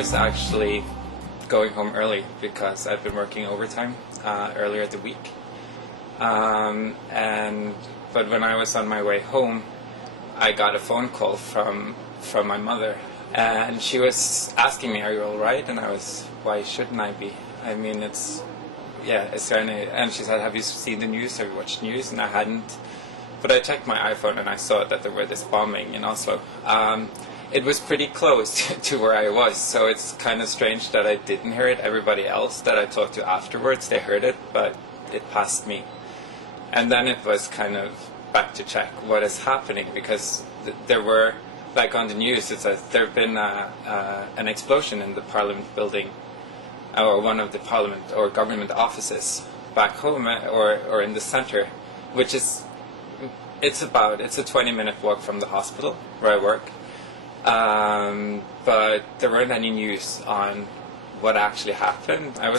was actually going home early because I'd been working overtime earlier the week. But when I was on my way home, I got a phone call from my mother, and she was asking me, "Are you all right?" And I was, "Why shouldn't I be? I mean, it's kind of." And she said, "Have you seen the news? Have you watched news?" And I hadn't. But I checked my iPhone and I saw that there were this bombing in Oslo. It was pretty close to where I was, so it's kind of strange that I didn't hear it. Everybody else that I talked to afterwards, they heard it, but it passed me. And then it was kind of back to check what is happening, because there were, like on the news, it says there had been an explosion in the parliament building, or one of the parliament or government offices back home, or in the center, which is, it's a 20-minute walk from the hospital where I work. But there weren't any news on what actually happened. I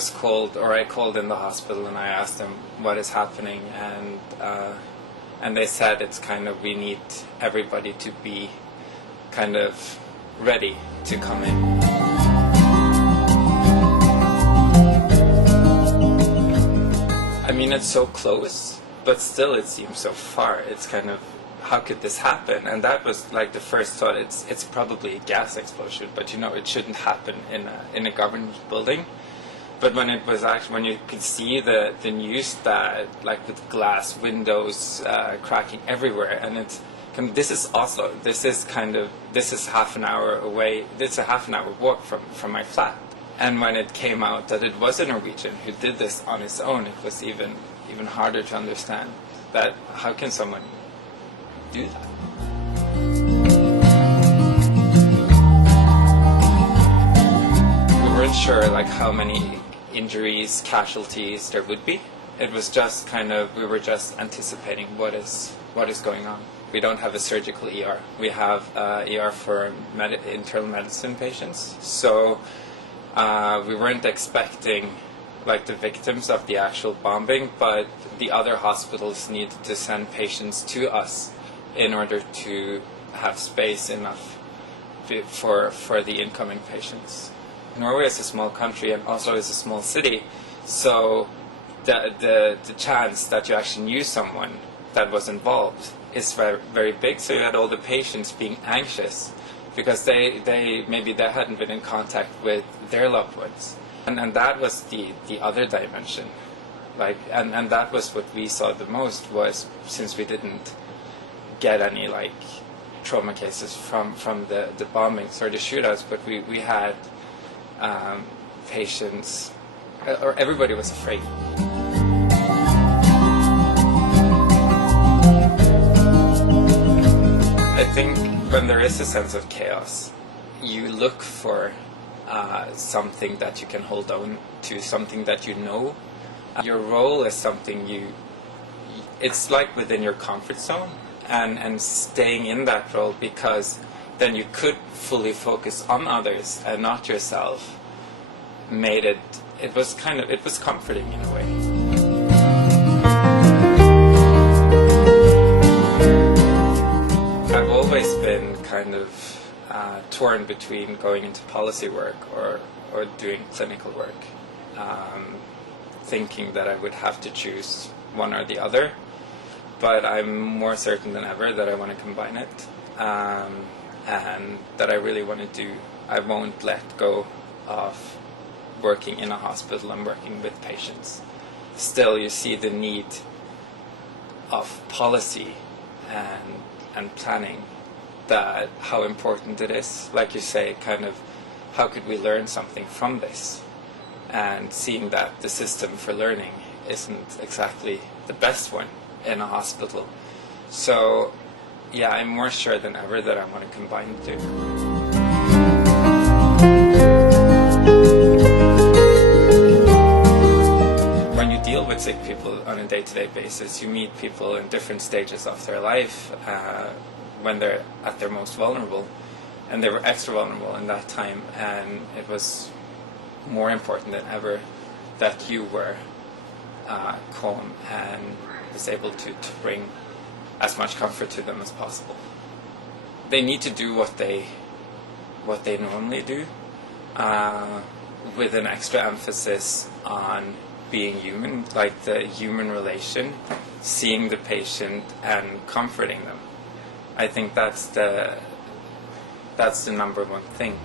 called in the hospital and I asked them what is happening, and they said it's kind of, we need everybody to be kind of ready to come in. I mean, it's so close, but still it seems so far. It's kind of, how could this happen? And that was like the first thought. It's probably a gas explosion, but it shouldn't happen in a government building. But when it was actually, when you could see the news that, like, with glass windows cracking everywhere, and this is Oslo. This is half an hour away. It's a half an hour walk from my flat. And when it came out that it was a Norwegian who did this on his own, it was even harder to understand that how can someone do that? We weren't sure like how many injuries, casualties there would be. It was just kind of, we were just anticipating what is going on. We don't have a surgical ER. We have ER for internal medicine patients. So we weren't expecting like the victims of the actual bombing, but the other hospitals needed to send patients to us in order to have space enough for the incoming patients. Norway is a small country and Oslo is a small city, so the chance that you actually knew someone that was involved is very, very big. So you had all the patients being anxious because they maybe they hadn't been in contact with their loved ones. And that was the other dimension. Like, and that was what we saw the most, was since we didn't get any like trauma cases from the bombings or the shootouts, but we had patients, or everybody was afraid. I think when there is a sense of chaos, you look for something that you can hold on to, something that you know. Your role is something it's like within your comfort zone, and staying in that role, because then you could fully focus on others and not yourself, it was comforting in a way. I've always been kind of torn between going into policy work or doing clinical work, thinking that I would have to choose one or the other, but I'm more certain than ever that I want to combine it, and that I really want to I won't let go of working in a hospital and working with patients. Still, you see the need of policy and planning, that how important it is. Like you say, kind of, how could we learn something from this? And seeing that the system for learning isn't exactly the best one in a hospital. So, yeah, I'm more sure than ever that I want to combine the two. When you deal with sick people on a day-to-day basis, you meet people in different stages of their life, when they're at their most vulnerable, and they were extra vulnerable in that time, and it was more important than ever that you were calm and was able to bring as much comfort to them as possible. They need to do what they normally do, with an extra emphasis on being human, like the human relation, seeing the patient and comforting them. I think that's the number one thing.